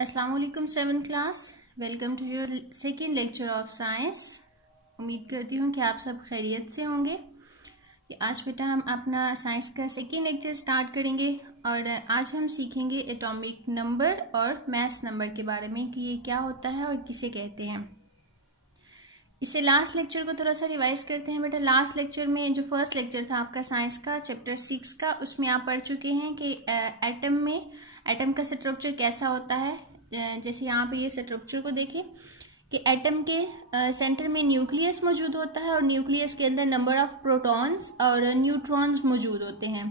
अस्सलाम वालेकुम 7th क्लास। Welcome to your second lecture of science. उम्मीद करती हूँ कि आप सब खैरियत से होंगे। आज बेटा हम अपना साइंस का सेकेंड लेक्चर स्टार्ट करेंगे और आज हम सीखेंगे एटॉमिक नंबर और मास नंबर के बारे में कि ये क्या होता है और किसे कहते हैं। इससे लास्ट लेक्चर को थोड़ा सा रिवाइज करते हैं बेटा। लास्ट लेक्चर में जो फर्स्ट लेक्चर था आपका साइंस का चैप्टर 6 का, उसमें आप पढ़ चुके हैं कि एटम का स्ट्रक्चर कैसा होता है। जैसे यहाँ पे ये स्ट्रक्चर को देखें कि एटम के सेंटर में न्यूक्लियस मौजूद होता है और न्यूक्लियस के अंदर नंबर ऑफ प्रोटॉन्स और न्यूट्रॉन्स मौजूद होते हैं,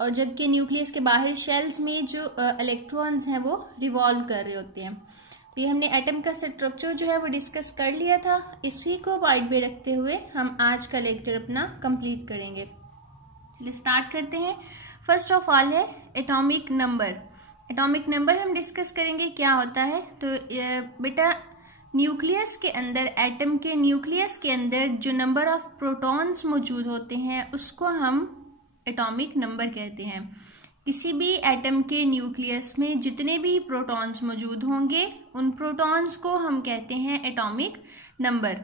और जबकि न्यूक्लियस के बाहर शेल्स में जो इलेक्ट्रॉन्स हैं वो रिवॉल्व कर रहे होते हैं। तो ये हमने एटम का स्ट्रक्चर जो है वो डिस्कस कर लिया था। इसी को माइंड में रखते हुए हम आज का लेक्चर अपना कंप्लीट करेंगे। चलिए स्टार्ट करते हैं। फर्स्ट ऑफ ऑल है एटॉमिक नंबर। एटॉमिक नंबर हम डिस्कस करेंगे क्या होता है। तो बेटा न्यूक्लियस के अंदर, एटम के न्यूक्लियस के अंदर जो नंबर ऑफ प्रोटॉन्स मौजूद होते हैं उसको हम एटॉमिक नंबर कहते हैं। किसी भी एटम के न्यूक्लियस में जितने भी प्रोटॉन्स मौजूद होंगे उन प्रोटॉन्स को हम कहते हैं एटॉमिक नंबर,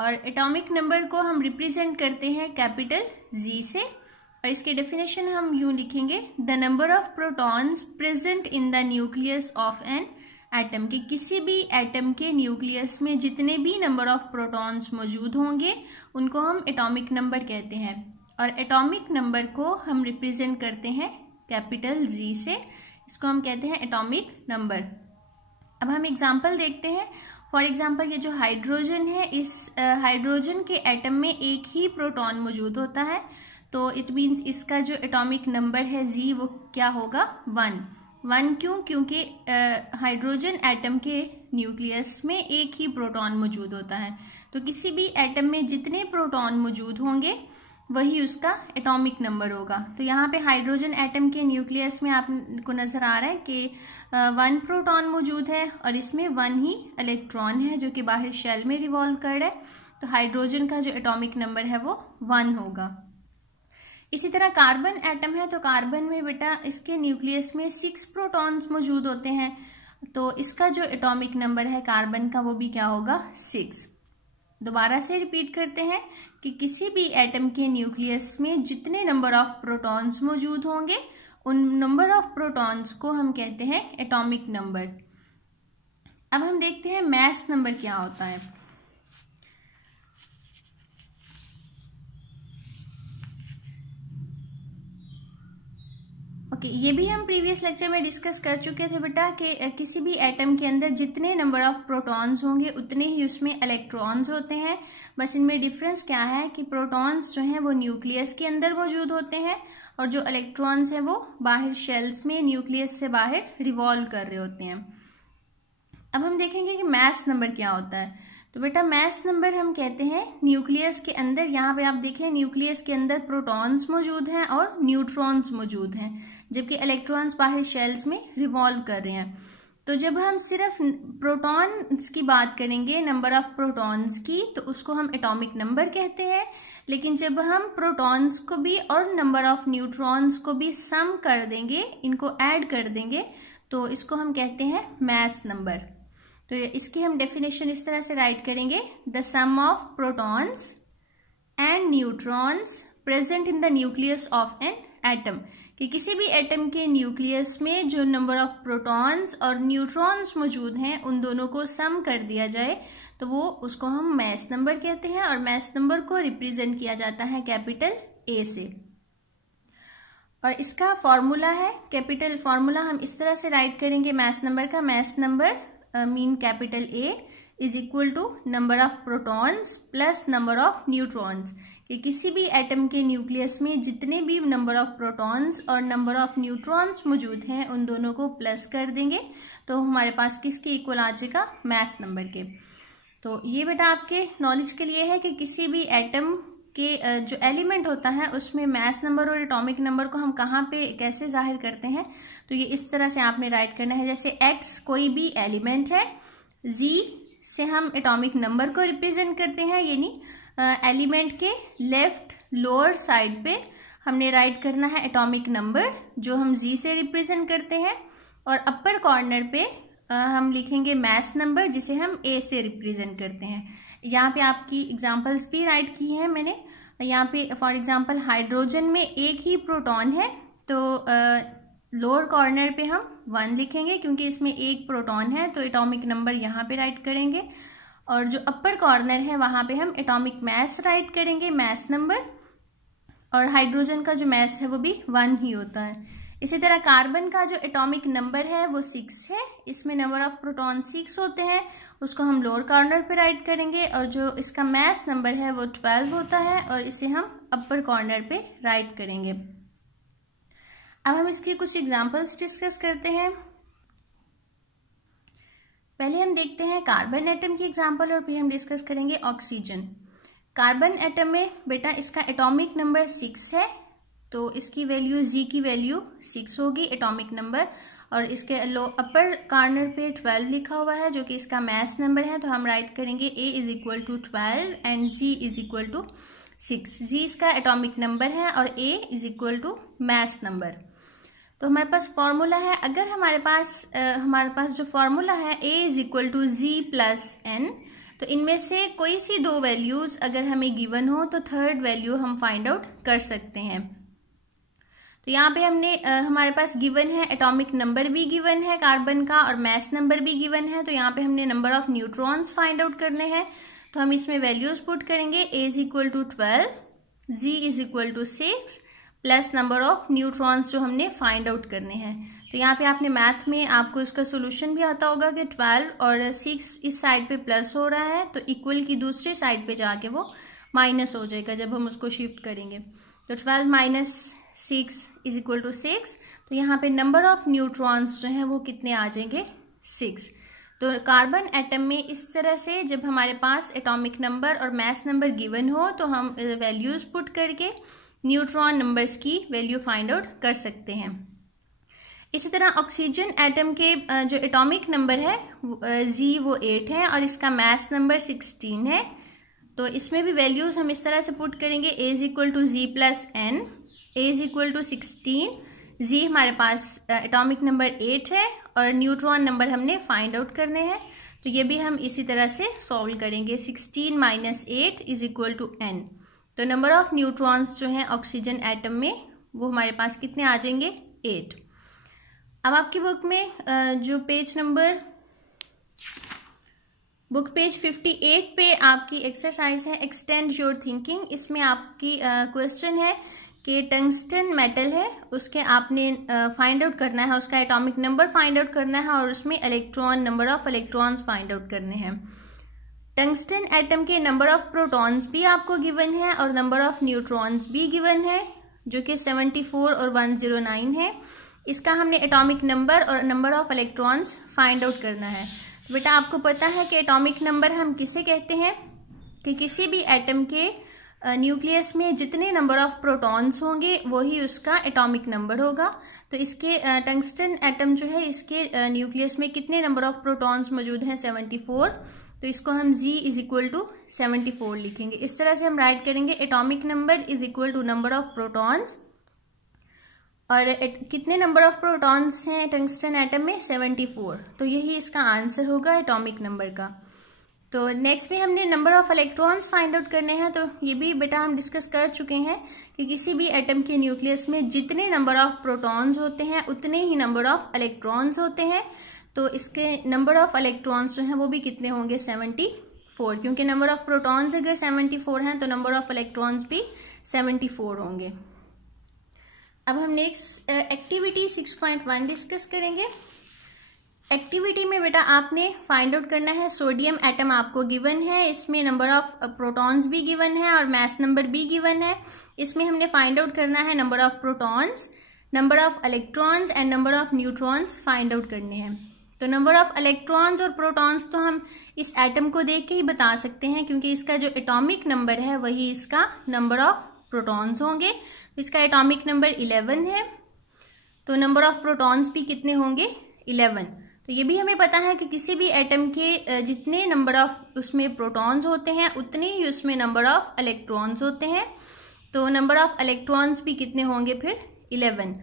और एटॉमिक नंबर को हम रिप्रेजेंट करते हैं कैपिटल जी से। और इसके डेफिनेशन हम यूं लिखेंगे, the number of protons present in the nucleus of an atom. कि किसी भी एटम के न्यूक्लियस में जितने भी नंबर ऑफ प्रोटॉन्स मौजूद होंगे उनको हम एटॉमिक नंबर कहते हैं, और एटॉमिक नंबर को हम रिप्रेजेंट करते हैं कैपिटल जी से। इसको हम कहते हैं एटॉमिक नंबर। अब हम एग्जांपल देखते हैं। फॉर एग्जांपल ये जो हाइड्रोजन है, इस हाइड्रोजन के एटम में एक ही प्रोटॉन मौजूद होता है, तो इट मीन्स इसका जो एटॉमिक नंबर है जी वो क्या होगा, 1। क्यों? क्योंकि हाइड्रोजन एटम के न्यूक्लियस में एक ही प्रोटॉन मौजूद होता है। तो किसी भी एटम में जितने प्रोटॉन मौजूद होंगे वही उसका एटॉमिक नंबर होगा। तो यहाँ पे हाइड्रोजन एटम के न्यूक्लियस में आपको नज़र आ रहा है कि 1 प्रोटॉन मौजूद है और इसमें 1 ही इलेक्ट्रॉन है जो कि बाहर शेल में रिवॉल्व कर रहा है। तो हाइड्रोजन का जो एटॉमिक नंबर है वो 1 होगा। इसी तरह कार्बन एटम है, तो कार्बन में बेटा इसके न्यूक्लियस में 6 प्रोटॉन्स मौजूद होते हैं, तो इसका जो एटॉमिक नंबर है कार्बन का वो भी क्या होगा, 6। दोबारा से रिपीट करते हैं कि किसी भी एटम के न्यूक्लियस में जितने नंबर ऑफ प्रोटॉन्स मौजूद होंगे उन नंबर ऑफ प्रोटॉन्स को हम कहते हैं एटॉमिक नंबर। अब हम देखते हैं मास नंबर क्या होता है। ओके, ये भी हम प्रीवियस लेक्चर में डिस्कस कर चुके थे बेटा कि किसी भी एटम के अंदर जितने नंबर ऑफ प्रोटॉन्स होंगे उतने ही उसमें इलेक्ट्रॉन्स होते हैं। बस इनमें डिफरेंस क्या है कि प्रोटॉन्स जो हैं वो न्यूक्लियस के अंदर मौजूद होते हैं और जो इलेक्ट्रॉन्स हैं वो बाहर शेल्स में न्यूक्लियस से बाहर रिवॉल्व कर रहे होते हैं। अब हम देखेंगे कि मास नंबर क्या होता है। तो बेटा मास नंबर हम कहते हैं न्यूक्लियस के अंदर, यहाँ पे आप देखें न्यूक्लियस के अंदर प्रोटॉन्स मौजूद हैं और न्यूट्रॉन्स मौजूद हैं, जबकि इलेक्ट्रॉन्स बाहर शेल्स में रिवॉल्व कर रहे हैं। तो जब हम सिर्फ प्रोटॉन्स की बात करेंगे, नंबर ऑफ प्रोटॉन्स की, तो उसको हम एटॉमिक नंबर कहते हैं। लेकिन जब हम प्रोटॉन्स को भी और नंबर ऑफ न्यूट्रॉन्स को भी सम कर देंगे, इनको ऐड कर देंगे, तो इसको हम कहते हैं मास नंबर। तो इसकी हम डेफिनेशन इस तरह से राइट करेंगे, the sum of protons and neutrons present in the nucleus of an atom. कि किसी भी एटम के न्यूक्लियस में जो नंबर ऑफ प्रोटॉन्स और न्यूट्रॉन्स मौजूद हैं उन दोनों को सम कर दिया जाए तो वो उसको हम मास नंबर कहते हैं, और मास नंबर को रिप्रेजेंट किया जाता है कैपिटल ए से। और इसका फॉर्मूला है, कैपिटल फॉर्मूला हम इस तरह से राइट करेंगे मास नंबर का, mass number mean capital A is equal to number of protons plus number of neutrons. कि किसी भी एटम के न्यूक्लियस में जितने भी नंबर ऑफ प्रोटॉन्स और नंबर ऑफ न्यूट्रॉन्स मौजूद हैं उन दोनों को प्लस कर देंगे तो हमारे पास किसके इक्वल आ जाएगा, मास नंबर के। तो ये बेटा आपके नॉलेज के लिए है कि किसी भी एटम के जो एलिमेंट होता है उसमें मास नंबर और एटॉमिक नंबर को हम कहाँ पे कैसे जाहिर करते हैं। तो ये इस तरह से आपने राइट करना है, जैसे x कोई भी एलिमेंट है, z से हम एटॉमिक नंबर को रिप्रेजेंट करते हैं, यानी एलिमेंट के लेफ्ट लोअर साइड पे हमने राइट करना है एटॉमिक नंबर जो हम z से रिप्रेजेंट करते हैं, और अपर कॉर्नर पे हम लिखेंगे मास नंबर जिसे हम ए से रिप्रेजेंट करते हैं। यहाँ पे आपकी एग्जांपल्स भी राइट की हैं मैंने। यहाँ पे फॉर एग्जांपल हाइड्रोजन में एक ही प्रोटॉन है, तो लोअर कॉर्नर पे हम 1 लिखेंगे क्योंकि इसमें एक प्रोटॉन है, तो एटॉमिक नंबर यहाँ पे राइट करेंगे। और जो अपर कॉर्नर है वहाँ पे हम एटॉमिक मास राइट करेंगे, मास नंबर। और हाइड्रोजन का जो मास है वो भी 1 ही होता है। इसी तरह कार्बन का जो एटॉमिक नंबर है वो 6 है, इसमें नंबर ऑफ प्रोटॉन 6 होते हैं, उसको हम लोअर कॉर्नर पे राइट करेंगे। और जो इसका मास नंबर है वो 12 होता है और इसे हम अपर कॉर्नर पे राइट करेंगे। अब हम इसके कुछ एग्जांपल्स डिस्कस करते हैं। पहले हम देखते हैं कार्बन एटम की एग्जांपल और फिर हम डिस्कस करेंगे ऑक्सीजन। कार्बन एटम में बेटा इसका एटॉमिक नंबर 6 है, तो इसकी वैल्यू जी की वैल्यू 6 होगी एटॉमिक नंबर। और इसके अपर कॉर्नर पे 12 लिखा हुआ है जो कि इसका मास नंबर है, तो हम राइट करेंगे A is equal to 12 and G is equal to 6। G इसका एटॉमिक नंबर है और A is equal to mass number. तो हमारे पास फॉर्मूला है, अगर हमारे पास जो फॉर्मूला है A is equal to G plus N, तो इनमें से कोई सी दो वैल्यूज अगर हमें गिवन हो तो थर्ड वैल्यू हम फाइंड आउट कर सकते हैं। तो यहाँ पे हमारे पास गिवन है एटॉमिक नंबर भी गिवन है कार्बन का और मास नंबर भी गिवन है, तो यहाँ पे हमने number of neutrons find out करने हैं। तो हम इसमें वैल्यूज पुट करेंगे, A is equal to 12, G is equal to 6 plus number of neutrons जो हमने फाइंड आउट करने हैं। तो यहाँ पे आपने मैथ में आपको इसका सोल्यूशन भी आता होगा कि 12 और 6 इस साइड पे प्लस हो रहा है, तो इक्वल की दूसरी साइड पे जाके वो माइनस हो जाएगा जब हम उसको शिफ्ट करेंगे। तो 12 माइनस 6 इज इक्वल टू 6, तो यहाँ पे नंबर ऑफ न्यूट्रॉन्स जो हैं वो कितने आ जाएंगे, 6। तो कार्बन एटम में इस तरह से जब हमारे पास एटॉमिक नंबर और मास नंबर गिवन हो तो हम वैल्यूज पुट करके न्यूट्रॉन नंबर्स की वैल्यू फाइंड आउट कर सकते हैं। इसी तरह ऑक्सीजन एटम के जो एटॉमिक नंबर है जी वो 8 है और इसका मास नंबर 16 है। तो इसमें भी वैल्यूज हम इस तरह से पुट करेंगे, A is equal to G plus N, A is equal to 16, G हमारे पास एटॉमिक नंबर 8 है और न्यूट्रॉन नंबर हमने फाइंड आउट करने हैं। तो ये भी हम इसी तरह से सॉल्व करेंगे, 16 minus 8 is equal to n। तो नंबर ऑफ न्यूट्रॉन्स जो हैं ऑक्सीजन एटम में वो हमारे पास कितने आ जाएंगे, 8। अब आपकी बुक में जो बुक पेज 58 पे आपकी एक्सरसाइज है एक्सटेंड योर थिंकिंग। इसमें आपकी क्वेश्चन है कि टंगस्टन मेटल है, उसके आपने फाइंड आउट करना है, उसका एटॉमिक नंबर फाइंड आउट करना है और उसमें number of electrons find out करने हैं। टंगस्टन एटम के नंबर ऑफ प्रोटॉन्स भी आपको गिवन है और नंबर ऑफ न्यूट्रॉन्स भी गिवन है जो कि 74 और 109 है। इसका हमने एटॉमिक नंबर और number of electrons find out करना है। तो बेटा आपको पता है कि एटॉमिक नंबर हम किसे कहते हैं कि किसी भी एटम के न्यूक्लियस में जितने नंबर ऑफ प्रोटॉन्स होंगे वही उसका एटॉमिक नंबर होगा। तो इसके टंगस्टन एटम जो है इसके न्यूक्लियस में कितने नंबर ऑफ प्रोटॉन्स मौजूद हैं, 74। तो इसको हम G इज इक्वल टू 74 लिखेंगे। इस तरह से हम राइट करेंगे atomic number is equal to number of protons, और कितने नंबर ऑफ प्रोटॉन्स हैं टंगस्टन एटम में, 74। तो यही इसका आंसर होगा एटॉमिक नंबर का। तो नेक्स्ट में हमने number of electrons find out करने हैं। तो ये भी बेटा हम डिस्कस कर चुके हैं कि किसी भी एटम के न्यूक्लियस में जितने नंबर ऑफ प्रोटॉन्स होते हैं उतने ही नंबर ऑफ इलेक्ट्रॉन्स होते हैं। तो इसके नंबर ऑफ इलेक्ट्रॉन्स जो हैं वो भी कितने होंगे, 74, क्योंकि नंबर ऑफ प्रोटॉन्स अगर 74 हैं तो नंबर ऑफ इलेक्ट्रॉन्स भी 74 होंगे। अब हम नेक्स्ट एक्टिविटी 6.1 डिस्कस करेंगे। एक्टिविटी में बेटा आपने फाइंड आउट करना है, सोडियम एटम आपको गिवन है, इसमें नंबर ऑफ प्रोटॉन्स भी गिवन है और मास नंबर भी गिवन है। इसमें हमने फाइंड आउट करना है number of protons, number of electrons and number of neutrons find out करने हैं। तो नंबर ऑफ इलेक्ट्रॉन्स और प्रोटॉन्स तो हम इस एटम को देख के ही बता सकते हैं क्योंकि इसका जो एटॉमिक नंबर है वही इसका नंबर ऑफ प्रोटॉन्स होंगे। तो इसका एटॉमिक नंबर 11 है, तो नंबर ऑफ प्रोटॉन्स भी कितने होंगे, 11। तो ये भी हमें पता है कि किसी भी एटम के जितने नंबर ऑफ उसमें प्रोटॉन्स होते हैं उतने ही उसमें नंबर ऑफ इलेक्ट्रॉन्स होते हैं। तो नंबर ऑफ इलेक्ट्रॉन्स भी कितने होंगे फिर, 11।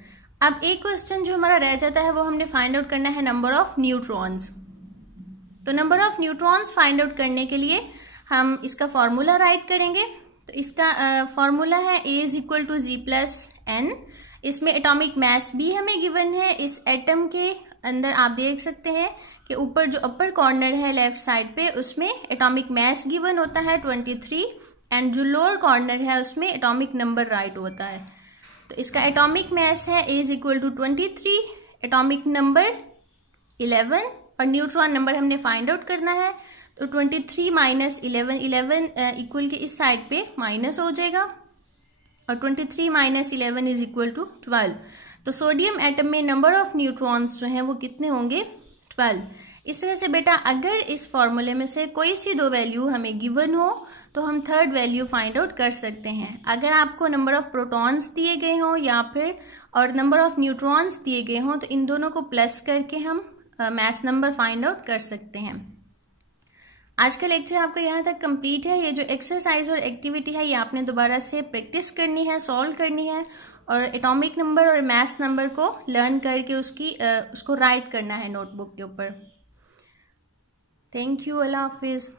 अब एक क्वेश्चन जो हमारा रह जाता है वो हमने फाइंड आउट करना है नंबर ऑफ न्यूट्रॉन्स। तो number of neutrons find out करने के लिए हम इसका फॉर्मूला राइट करेंगे। तो इसका फॉर्मूला है A is equal to G plus N। इसमें एटॉमिक मास भी हमें गिवन है। इस एटम के अंदर आप देख सकते हैं कि ऊपर जो अपर कॉर्नर है लेफ्ट साइड पे उसमें एटॉमिक मास गिवन होता है 23 एंड जो लोअर कॉर्नर है उसमें एटॉमिक नंबर राइट होता है। तो इसका एटॉमिक मास है A is equal to 23, atomic number 11 और न्यूट्रॉन नंबर हमने फाइंड आउट करना है। तो 23 माइनस 11 इक्वल के इस साइड पे माइनस हो जाएगा और 23 माइनस 11 इज इक्वल टू 12। तो सोडियम एटम में नंबर ऑफ न्यूट्रॉन्स जो हैं वो कितने होंगे 12। इस तरह से बेटा अगर इस फॉर्मूले में से कोई सी दो वैल्यू हमें गिवन हो तो हम थर्ड वैल्यू फाइंड आउट कर सकते हैं। अगर आपको नंबर ऑफ प्रोटॉन्स दिए गए हों या फिर और नंबर ऑफ न्यूट्रॉन्स दिए गए हों तो इन दोनों को प्लस करके हम मास नंबर फाइंड आउट कर सकते हैं। आज का लेक्चर आपका यहाँ तक कंप्लीट है। ये जो एक्सरसाइज और एक्टिविटी है ये आपने दोबारा से प्रैक्टिस करनी है, सॉल्व करनी है और एटॉमिक नंबर और मास नंबर को लर्न करके उसको राइट करना है नोटबुक के ऊपर। थैंक यू, अल्लाह हाफिज़।